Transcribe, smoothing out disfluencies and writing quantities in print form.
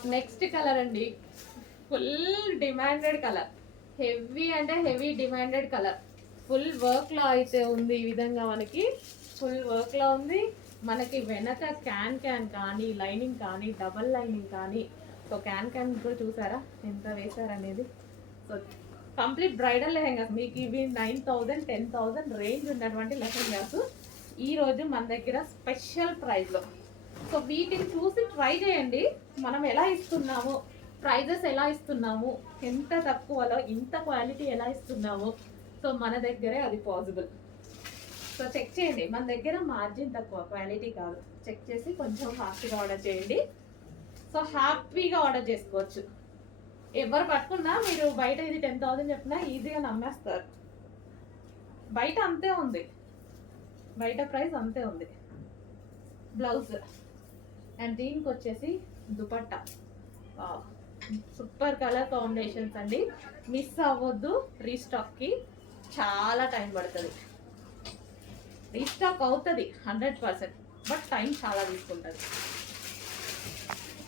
Next colour అండి, full demanded colour, heavy అంటే heavy demanded colour. Full వర్క్లో అయితే ఉంది. ఈ విధంగా మనకి ఫుల్ వర్క్లో ఉంది. మనకి వెనక క్యాన్ కానీ లైనింగ్ కానీ డబల్ లైనింగ్ కానీ, సో క్యాన్ కూడా చూసారా ఎంత వేశారనేది. సో కంప్లీట్ బ్రైడల్ లెహెంగాస్ మీకు ఇవి 9,000 10,000 రేంజ్ ఉన్నటువంటి లెహెంగాస్ ఈరోజు మన దగ్గర స్పెషల్ ప్రైస్లో. సో వీటిని చూసి ట్రై చేయండి, మనం ఎలా ఇస్తున్నాము, ప్రైజెస్ ఎలా ఇస్తున్నాము, ఎంత తక్కువలో ఇంత క్వాలిటీ ఎలా ఇస్తున్నాము. సో మన దగ్గరే అది పాసిబుల్. సో చెక్ చేయండి, మన దగ్గర మార్జిన్ తక్కువ, క్వాలిటీ కాదు. చెక్ చేసి కొంచెం ఫాస్ట్గా ఆర్డర్ చేయండి. సో హ్యాపీగా ఆర్డర్ చేసుకోవచ్చు. ఎవరు పట్టుకున్నా మీరు బయట ఇది 10,000 చెప్పినా ఈజీగా నమ్మేస్తారు. బయట అంతే ఉంది, బయట ప్రైస్ అంతే ఉంది. బ్లౌజ్ అండ్ దీనికి వచ్చేసి దుపట్టా. సూపర్ కలర్ కాంబినేషన్స్ అండి, మిస్ అవ్వద్దు. రీస్టాక్కి చాలా టైం పడుతుంది. రీస్టాక్ అవుతుంది 100%, బట్ టైం చాలా తీసుకుంటుంది.